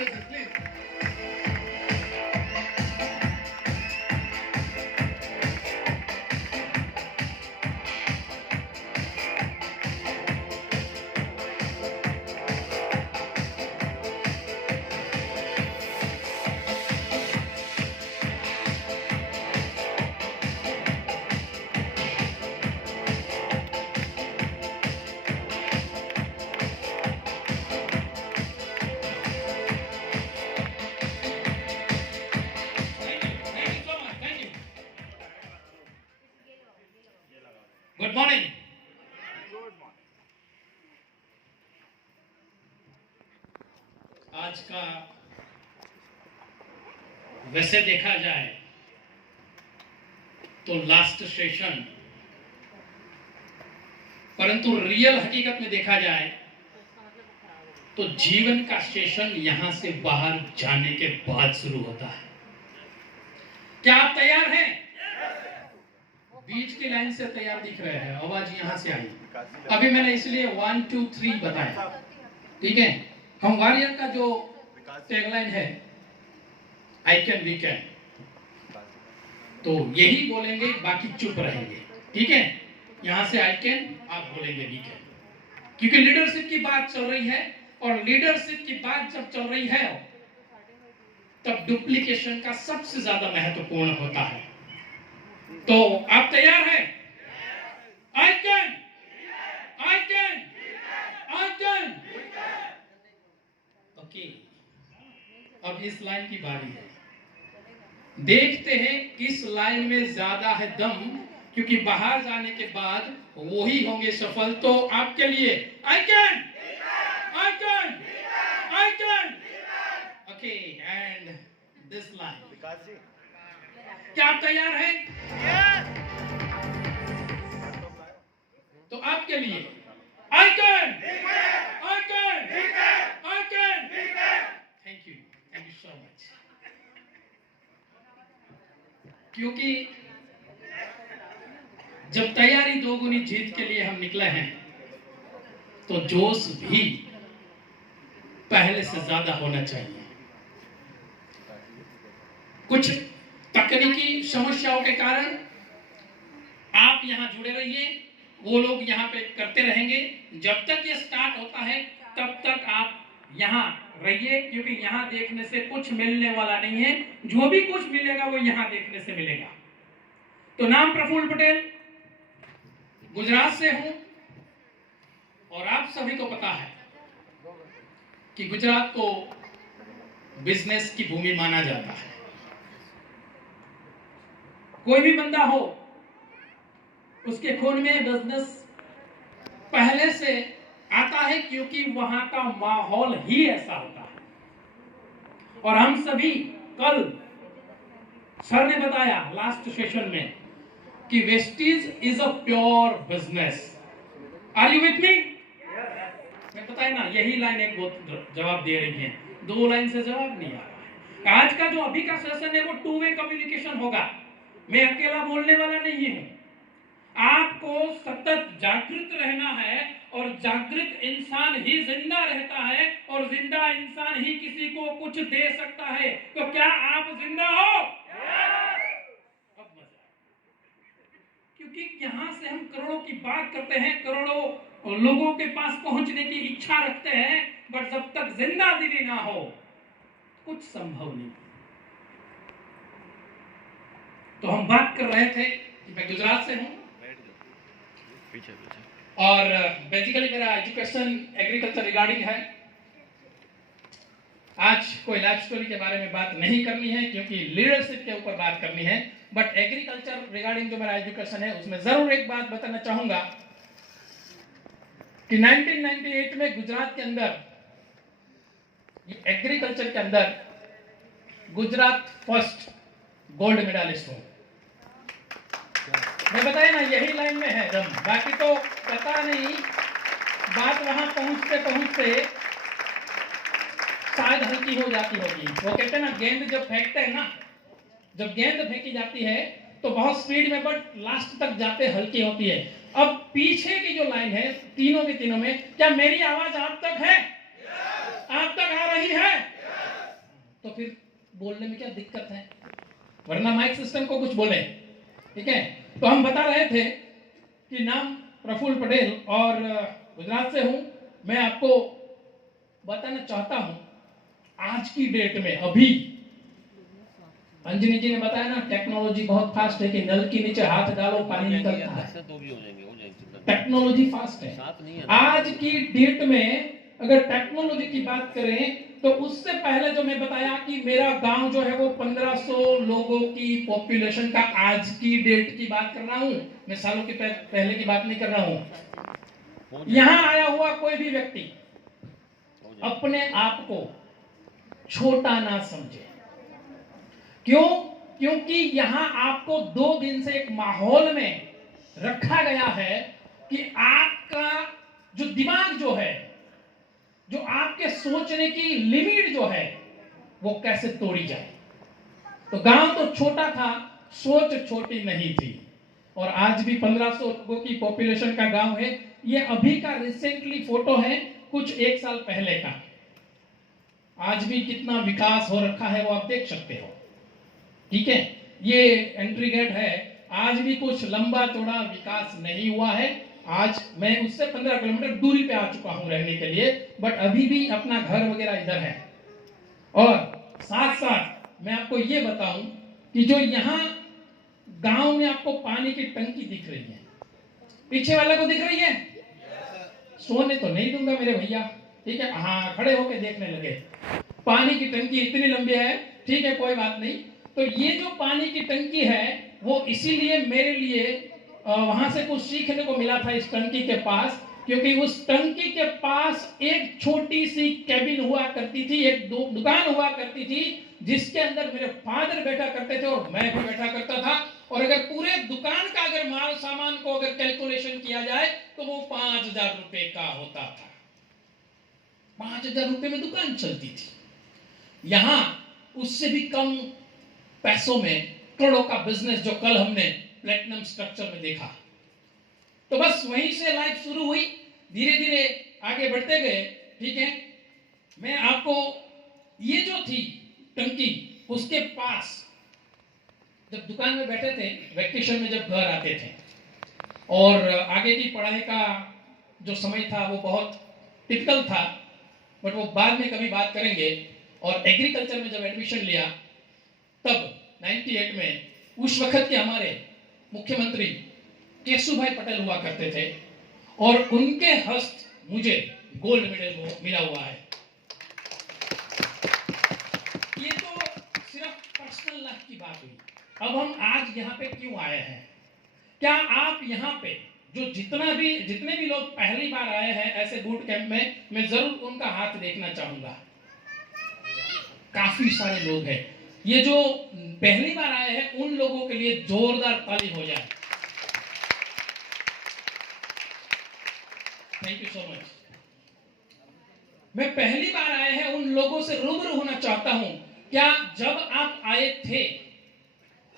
music, please. Good morning. आज का वैसे देखा जाए तो लास्ट सेशन, परंतु रियल हकीकत में देखा जाए तो जीवन का सेशन यहां से बाहर जाने के बाद शुरू होता है। क्या आप तैयार हैं? बीच की लाइन से तैयार दिख रहे हैं, आवाज यहां से आई। अभी मैंने इसलिए 1 2 3 बताया, ठीक है। हम वॉरियर का जो टैगलाइन है आई कैन वी कैन, तो यही बोलेंगे, बाकी चुप रहेंगे, ठीक है। यहां से आई कैन, आप बोलेंगे वी कैन, क्योंकि लीडरशिप की बात चल रही है, और लीडरशिप की बात जब चल रही है तब डुप्लीकेशन का सबसे ज्यादा महत्वपूर्ण होता है। तो आप तैयार हैं? I can, I can, I can. Okay, अब इस लाइन की बारी है। देखते हैं किस लाइन में ज्यादा है दम, क्योंकि बाहर जाने के बाद वही होंगे सफल। तो आपके लिए I can, I can, I can. Okay, and this line. क्या आप तैयार हैं? तो आपके लिए I can, I can, I can. Thank you so much. क्योंकि जब तैयारी दोगुनी जीत के लिए हम निकले हैं तो जोश भी पहले से ज्यादा होना चाहिए। कुछ तकनीकी समस्याओं के कारण आप यहां जुड़े रहिए, वो लोग यहां पे करते रहेंगे। जब तक ये स्टार्ट होता है तब तक आप यहां रहिए, क्योंकि यहां देखने से कुछ मिलने वाला नहीं है। जो भी कुछ मिलेगा वो यहां देखने से मिलेगा। तो नाम प्रफुल्ल पटेल, गुजरात से हूं, और आप सभी को पता है कि गुजरात को बिजनेस की भूमि माना जाता है। कोई भी बंदा हो, उसके खून में बिजनेस पहले से आता है, क्योंकि वहां का माहौल ही ऐसा होता है। और हम सभी, कल सर ने बताया लास्ट सेशन में कि Vestige is a pure business. Are you with me? मैं बताया ना, यही लाइन एक बहुत जवाब दे रही है, 2 लाइन से जवाब नहीं आ रहा है। आज का जो अभी का सेशन है वो 2 वे कम्युनिकेशन होगा। मैं अकेला बोलने वाला नहीं हूं। आपको सतत जागृत रहना है, और जागृत इंसान ही जिंदा रहता है, और जिंदा इंसान ही किसी को कुछ दे सकता है। तो क्या आप जिंदा हो? अब मजा, क्योंकि यहां से हम करोड़ों की बात करते हैं, करोड़ों लोगों के पास पहुंचने की इच्छा रखते हैं, बट जब तक जिंदा दिली ना हो कुछ संभव नहीं। तो हम बात कर रहे थे कि मैं गुजरात से हूं, और बेसिकली मेरा एजुकेशन एग्रीकल्चर रिगार्डिंग है। आज कोई लाइफ स्टोरी के बारे में बात नहीं करनी है, क्योंकि लीडरशिप के ऊपर बात करनी है। बट एग्रीकल्चर रिगार्डिंग जो मेरा एजुकेशन है उसमें जरूर एक बात बताना चाहूंगा कि 1998 में गुजरात के अंदर एग्रीकल्चर के अंदर गुजरात फर्स्ट गोल्ड मेडलिस्ट हूं। मैं बताया ना, यही लाइन में है दम, बाकी तो पता नहीं। बात वहां पहुंचते पहुंचते शायद हल्की हो जाती होगी। वो कहते हैं ना, गेंद जब फेंकते हैं ना, जब गेंद फेंकी जाती है तो बहुत स्पीड में, बट लास्ट तक जाते हल्की होती है। अब पीछे की जो लाइन है तीनों के तीनों में, क्या मेरी आवाज आप तक है? आप तक आ रही है? तो फिर बोलने में क्या दिक्कत है, वरना माइक सिस्टम को कुछ बोले। ठीक है, तो हम बता रहे थे कि नाम प्रफुल्ल पटेल और गुजरात से हूं। मैं आपको बताना चाहता हूं, आज की डेट में अभी अंजनी जी ने बताया ना, टेक्नोलॉजी बहुत फास्ट है कि नल के नीचे हाथ डालो पानी निकलता है। टेक्नोलॉजी फास्ट है। आज की डेट में अगर टेक्नोलॉजी की बात करें तो उससे पहले जो मैं बताया कि मेरा गांव जो है वो 1500 लोगों की पॉपुलेशन का, आज की डेट की बात कर रहा हूं, मैं सालों के पहले की बात नहीं कर रहा हूं। यहां आया हुआ कोई भी व्यक्ति अपने आप को छोटा ना समझे। क्यों? क्योंकि यहां आपको 2 दिन से एक माहौल में रखा गया है कि आपका जो दिमाग जो है, जो आपके सोचने की लिमिट जो है, वो कैसे तोड़ी जाए। तो गांव तो छोटा था, सोच छोटी नहीं थी, और आज भी 1500 लोगों की पॉपुलेशन का गांव है। ये अभी का रिसेंटली फोटो है, कुछ 1 साल पहले का। आज भी कितना विकास हो रखा है वो आप देख सकते हो। ठीक है, ये एंट्री गेट है, आज भी कुछ लंबा चौड़ा विकास नहीं हुआ है। आज मैं उससे 15 किलोमीटर दूरी पे आ चुका हूं रहने के लिए, बट अभी भी अपना घर वगैरह इधर है। और साथ साथ मैं आपको ये बताऊं कि जो यहाँ गांव में आपको पानी की टंकी दिख रही है, पीछे वाला को दिख रही है, सोने तो नहीं दूंगा मेरे भैया, ठीक है, हाँ खड़े होके देखने लगे। पानी की टंकी इतनी लंबी है, ठीक है कोई बात नहीं। तो ये जो पानी की टंकी है वो इसीलिए मेरे लिए वहां से कुछ सीखने को मिला था इस टंकी के पास, क्योंकि उस टंकी के पास एक छोटी सी कैबिन हुआ करती थी, एक दुकान हुआ करती थी, जिसके अंदर मेरे फादर बैठा करते थे और मैं भी बैठा करता था। और अगर पूरे दुकान का अगर माल सामान को अगर कैलकुलेशन किया जाए तो वो 5000 रुपए का होता था। 5000 रुपए में दुकान चलती थी। यहां उससे भी कम पैसों में करोड़ों का बिजनेस जो कल हमने प्लेटिनम स्ट्रक्चर में देखा। तो बस वहीं से लाइफ शुरू हुई, धीरे धीरे आगे बढ़ते गए। ठीक है, मैं आपको ये जो थी टंकी, उसके पास जब दुकान में बैठे थे, वैकेशन में जब घर आते थे, और आगे की पढ़ाई का जो समय था वो बहुत टिपिकल था, बट वो बाद में कभी बात करेंगे। और एग्रीकल्चर में जब एडमिशन लिया तब 98 में उस वक्त के हमारे मुख्यमंत्री केशुभाई पटेल हुआ करते थे, और उनके हस्त मुझे गोल्ड मेडल मिला हुआ है। ये तो सिर्फ पर्सनल लाइफ की बात हुई। अब हम आज यहाँ पे क्यों आए हैं? क्या आप यहाँ पे जो जितने भी लोग पहली बार आए हैं ऐसे बूट कैंप में, मैं जरूर उनका हाथ देखना चाहूंगा। काफी सारे लोग हैं। ये जो पहली बार आए हैं उन लोगों के लिए जोरदार ताली हो जाए। Thank you so much. मैं पहली बार आए हैं उन लोगों से रूबरू होना चाहता हूं। क्या जब आप आए थे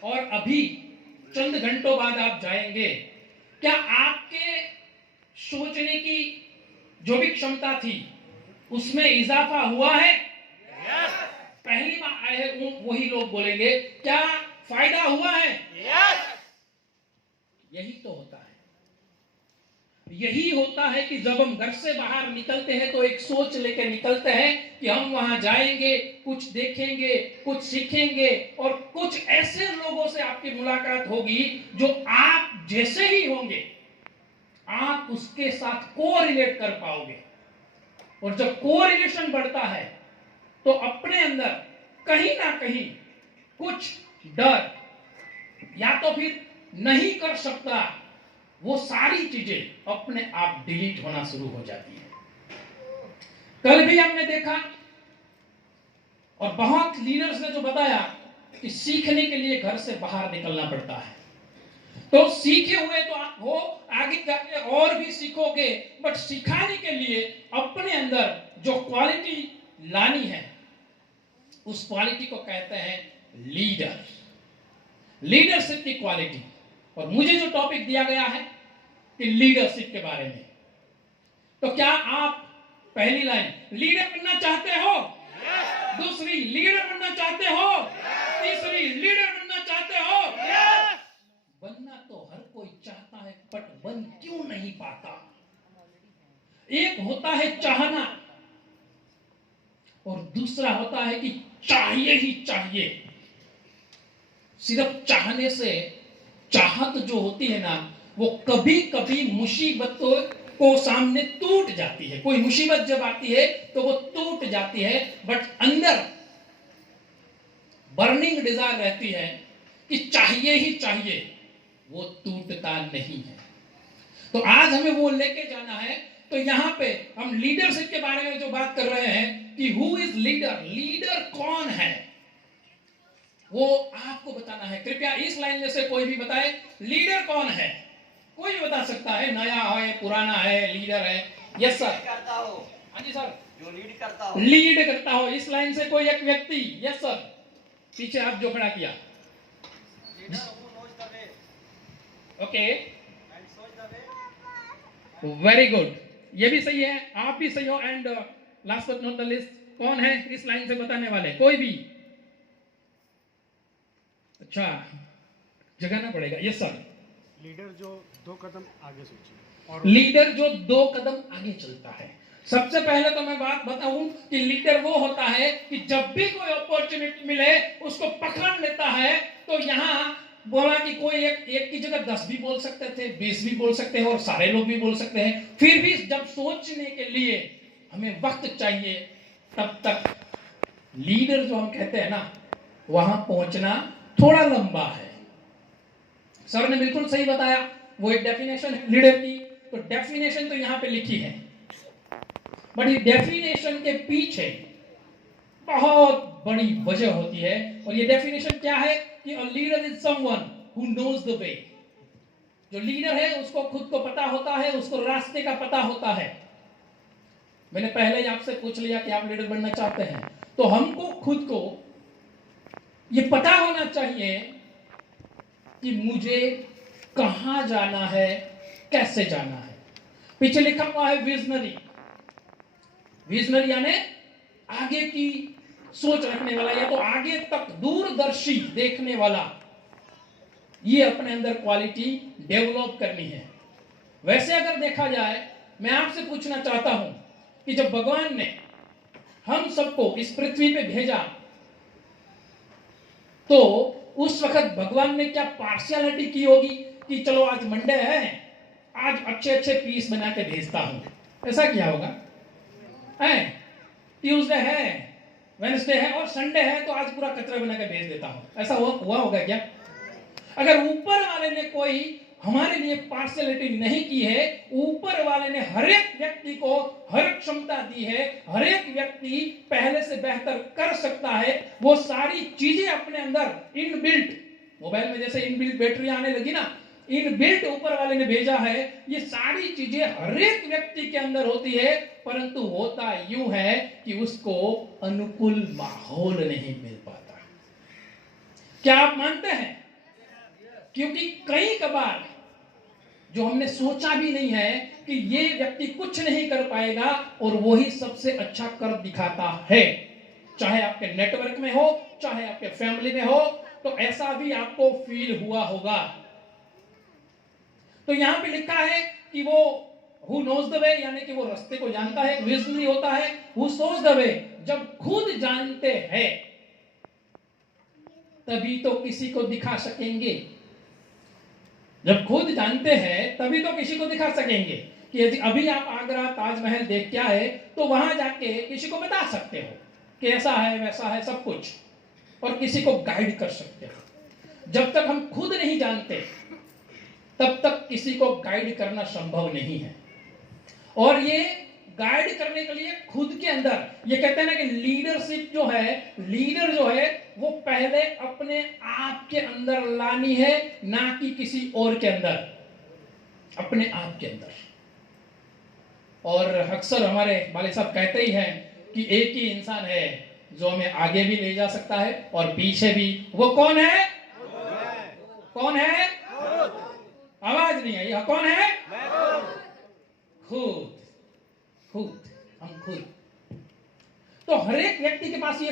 और अभी चंद घंटों बाद आप जाएंगे, क्या आपके सोचने की जो भी क्षमता थी उसमें इजाफा हुआ है? yes. पहली बार आए हैं वही लोग बोलेंगे क्या फायदा हुआ है? yes. यही तो होता है। यही होता है कि जब हम घर से बाहर निकलते हैं तो एक सोच लेकर निकलते हैं कि हम वहां जाएंगे, कुछ देखेंगे, कुछ सीखेंगे, और कुछ ऐसे लोगों से आपकी मुलाकात होगी जो आप जैसे ही होंगे, आप उसके साथ कोरिलेट कर पाओगे। और जब कोरिलेशन बढ़ता है तो अपने अंदर कहीं ना कहीं कुछ डर, या तो फिर नहीं कर सकता, वो सारी चीजें अपने आप डिलीट होना शुरू हो जाती है। कल भी हमने देखा और बहुत लीडर्स ने जो बताया कि सीखने के लिए घर से बाहर निकलना पड़ता है। तो सीखे हुए तो आप हो, आगे जाके और भी सीखोगे, बट सिखाने के लिए अपने अंदर जो क्वालिटी लानी है, उस क्वालिटी को कहते हैं लीडर, लीडरशिप की क्वालिटी। और मुझे जो टॉपिक दिया गया है कि लीडरशिप के बारे में, तो क्या आप पहली लाइन लीडर बनना चाहते हो? yes. दूसरी दूसरी लीडर बनना चाहते हो? तीसरी लीडर बनना चाहते हो? बनना तो हर कोई चाहता है, बट बन क्यों नहीं पाता? एक होता है चाहना और दूसरा होता है कि चाहिए ही चाहिए। सिर्फ चाहने से चाहत जो होती है ना, वो कभी कभी मुसीबतों को सामने टूट जाती है। कोई मुसीबत जब आती है तो वो टूट जाती है, बट अंदर बर्निंग डिजायर रहती है कि चाहिए ही चाहिए, वो टूटता नहीं है। तो आज हमें वो लेके जाना है। तो यहां पे हम लीडरशिप के बारे में जो बात कर रहे हैं कि हु इज लीडर, लीडर कौन है, वो आपको बताना है। कृपया इस लाइन में से कोई भी बताए, लीडर कौन है? कोई भी बता सकता है, नया है, पुराना है, लीडर है। Yes sir. करता हो। हाँ जी सर। जो लीड करता हो। लीड करता हो, इस लाइन से कोई एक व्यक्ति। Yes sir. पीछे आप जो खड़ा किया। Leader who knows the way okay, and shows the way. Very good, ये भी सही है, आप भी सही हो। And last but not the list, कौन है इस लाइन से बताने वाले? कोई भी? अच्छा, जगाना पड़ेगा। Yes sir. लीडर जो 2 कदम आगे सोचे और लीडर जो 2 कदम आगे चलता है। सबसे पहले तो मैं बात बताऊं कि लीडर वो होता है कि जब भी कोई अपॉर्चुनिटी मिले उसको पकड़ लेता है। तो यहां बोला कि कोई एक की जगह 10 भी बोल सकते थे, 20 भी बोल सकते हैं और सारे लोग भी बोल सकते हैं। फिर भी जब सोचने के लिए हमें वक्त चाहिए, तब तक लीडर जो हम कहते हैं ना, वहां पहुंचना थोड़ा लंबा है। सर ने बिल्कुल सही बताया, वो एक डेफिनेशन है लीडर की। तो डेफिनेशन तो यहां पे लिखी है, बट ये डेफिनेशन के पीछे बहुत बड़ी वजह होती है। और ये डेफिनेशन क्या है कि a leader is someone who knows the way. जो लीडर है उसको खुद को पता होता है, उसको रास्ते का पता होता है। मैंने पहले ही आपसे पूछ लिया कि आप लीडर बनना चाहते हैं, तो हमको खुद को ये पता होना चाहिए कि मुझे कहां जाना है, कैसे जाना है। पीछे लिखा हुआ है विजनरी। विजनरी यानी आगे की सोच रखने वाला, या तो आगे तक दूरदर्शी देखने वाला। ये अपने अंदर क्वालिटी डेवलप करनी है। वैसे अगर देखा जाए, मैं आपसे पूछना चाहता हूं कि जब भगवान ने हम सबको इस पृथ्वी पे भेजा, तो उस वक्त भगवान ने क्या पार्शियलिटी की होगी कि चलो आज मंडे है, आज अच्छे अच्छे पीस बना के भेजता हूं? ऐसा क्या होगा? ट्यूसडे है, वेडनेसडे है और संडे है, तो आज पूरा कचरा बना के भेज देता हूं। ऐसा हुआ होगा क्या? अगर ऊपर वाले ने कोई हमारे लिए पार्शियलिटी नहीं की है, इन वाले ने हर एक व्यक्ति को हर क्षमता दी है, हर एक व्यक्ति पहले से बेहतर कर सकता है। वो सारी चीजें अपने अंदर इनबिल्ट, मोबाइल में जैसे इनबिल्ट बैटरी आने लगी ना, इनबिल्ट ऊपर वाले ने भेजा है। ये सारी चीजें हर एक व्यक्ति के अंदर होती है, परंतु होता यूं है कि उसको अनुकूल माहौल नहीं मिल पाता। क्या आप मानते हैं? क्योंकि कई कबार जो हमने सोचा भी नहीं है कि ये व्यक्ति कुछ नहीं कर पाएगा, और वही सबसे अच्छा कर दिखाता है। चाहे आपके नेटवर्क में हो, चाहे आपके फैमिली में हो, तो ऐसा भी आपको फील हुआ होगा। तो यहां पे लिखा है कि वो हु नोज द वे, यानी कि वो रास्ते को जानता है। विजनरी होता है हु सोज द वे। जब खुद जानते हैं तभी तो किसी को दिखा सकेंगे। जब खुद जानते हैं तभी तो किसी को दिखा सकेंगे। कि यदि अभी आप आगरा ताजमहल देख के आए, तो वहां जाके किसी को बता सकते हो कि ऐसा है वैसा है सब कुछ, और किसी को गाइड कर सकते हो। जब तक हम खुद नहीं जानते तब तक किसी को गाइड करना संभव नहीं है। और ये गाइड करने के लिए खुद के अंदर, ये कहते हैं ना कि लीडरशिप जो है, लीडर जो है वो पहले अपने आप के अंदर लानी है, ना कि किसी और के अंदर, अपने आप के अंदर। और अक्सर हमारे वाले साहब कहते ही हैं कि एक ही इंसान है जो हमें आगे भी ले जा सकता है और पीछे भी। वो कौन है? कौन है? आवाज नहीं आई। कौन है? खुद। खुद, हम खुद। तो हर एक व्यक्ति के पास ये